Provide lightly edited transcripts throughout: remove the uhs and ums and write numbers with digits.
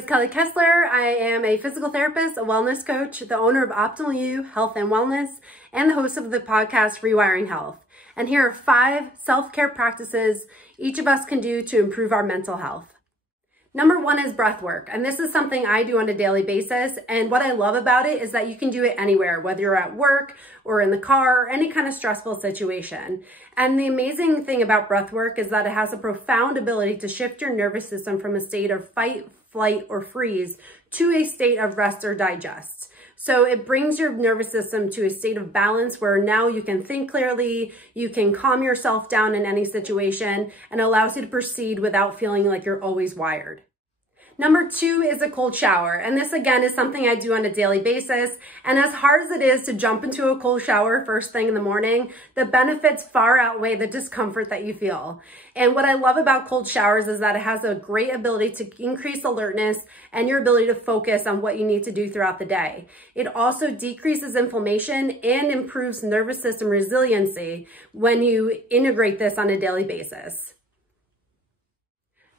is Kelly Kessler. I am a physical therapist, a wellness coach, the owner of Optimal You Health and Wellness, and the host of the podcast Rewiring Health. And here are 5 self-care practices each of us can do to improve our mental health. Number 1 is breath work, and this is something I do on a daily basis. And what I love about it is that you can do it anywhere, whether you're at work or in the car or any kind of stressful situation. And the amazing thing about breath work is that it has a profound ability to shift your nervous system from a state of fight, flight, or freeze to a state of rest or digest. So it brings your nervous system to a state of balance where now you can think clearly, you can calm yourself down in any situation, and allows you to proceed without feeling like you're always wired. Number 2 is a cold shower. And this again is something I do on a daily basis. And as hard as it is to jump into a cold shower first thing in the morning, the benefits far outweigh the discomfort that you feel. And what I love about cold showers is that it has a great ability to increase alertness and your ability to focus on what you need to do throughout the day. It also decreases inflammation and improves nervous system resiliency when you integrate this on a daily basis.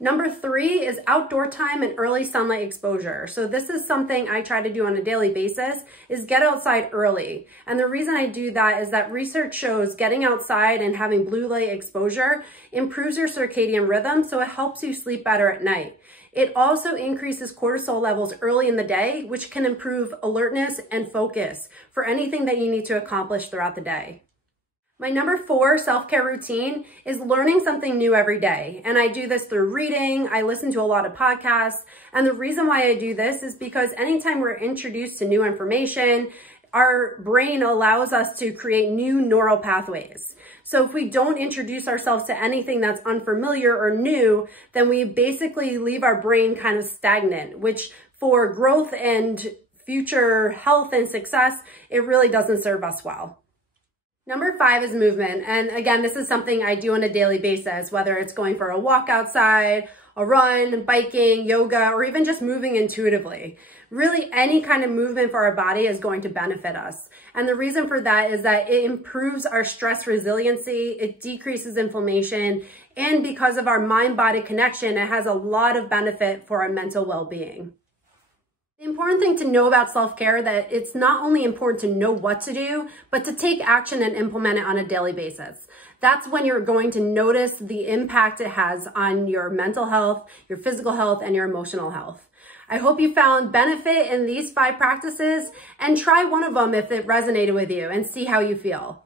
Number 3 is outdoor time and early sunlight exposure. So this is something I try to do on a daily basis, is get outside early. And the reason I do that is that research shows getting outside and having blue light exposure improves your circadian rhythm, so it helps you sleep better at night. It also increases cortisol levels early in the day, which can improve alertness and focus for anything that you need to accomplish throughout the day. My number 4 self-care routine is learning something new every day. And I do this through reading. I listen to a lot of podcasts. And the reason why I do this is because anytime we're introduced to new information, our brain allows us to create new neural pathways. So if we don't introduce ourselves to anything that's unfamiliar or new, then we basically leave our brain kind of stagnant, which for growth and future health and success, it really doesn't serve us well. Number 5 is movement. And again, this is something I do on a daily basis, whether it's going for a walk outside, a run, biking, yoga, or even just moving intuitively. Really, any kind of movement for our body is going to benefit us. And the reason for that is that it improves our stress resiliency, it decreases inflammation, and because of our mind-body connection, it has a lot of benefit for our mental well-being. The important thing to know about self-care that it's not only important to know what to do, but to take action and implement it on a daily basis. That's when you're going to notice the impact it has on your mental health, your physical health, and your emotional health. I hope you found benefit in these 5 practices and try one of them if it resonated with you and see how you feel.